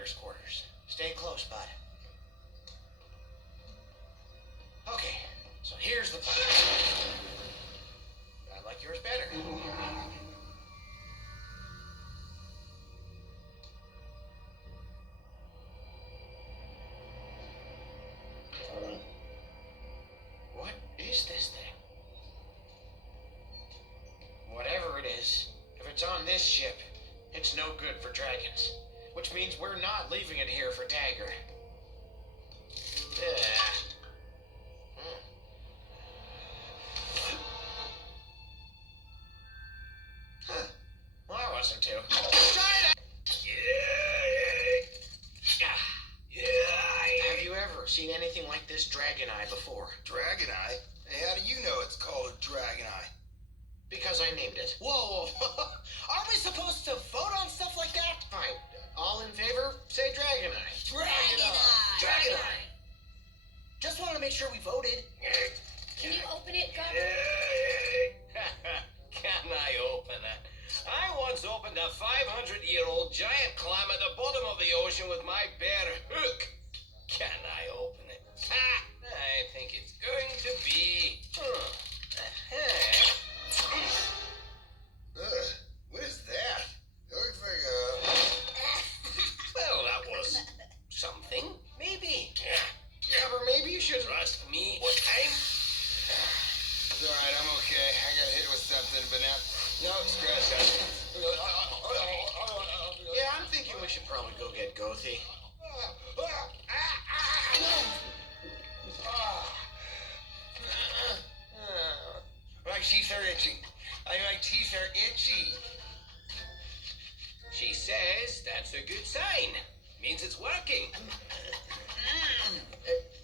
commander's quarters. Stay close, bud. Okay, so here's the plan. I like yours better. What is this thing? Whatever it is, if it's on this ship, it's no good for dragons. Which means we're not leaving it here for Dagger. Well, I wasn't too. Have you ever seen anything like this dragon eye before? Dragon eye? Hey, how do you know it's called a dragon eye? Because I named it. Whoa, aren't we supposed to vote on stuff like that? Fine. All in favor, say dragon eye. Dragon eye! Dragon eye! Just wanted to make sure we voted. Can you open it, Governor? Can I open it? I once opened a 500-year-old giant clam at the bottom of the ocean with my bare hook. Can I open it? Ha! I think it's going to be... What is that? It looks like Well, that was something. Maybe. Or maybe you should... Trust me. What time? It's alright, I'm okay. I got hit with something, but now... No, scratch that. Yeah, I'm thinking we should probably go get Gothy. My teeth are itchy. My teeth are itchy. She says that's a good sign. Means it's working.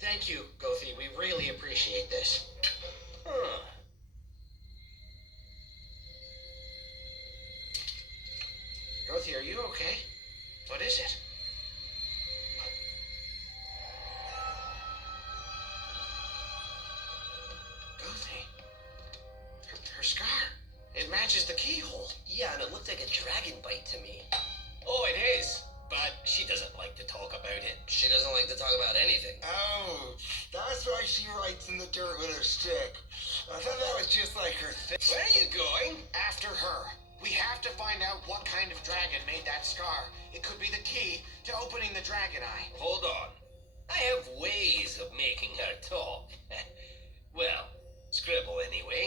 Thank you, Gothy. We really appreciate this. Huh. Gothy, are you okay? What is it? Gothy? Her scar. It matches the keyhole. Yeah, and it looked like a dragon bite to me. Oh, it is. But she doesn't like to talk about it. She doesn't like to talk about anything. Oh, that's why she writes in the dirt with her stick. I thought that was just like her thing. Where are you going? After her. We have to find out what kind of dragon made that scar. It could be the key to opening the dragon eye. Hold on. I have ways of making her talk. Well, scribble anyway.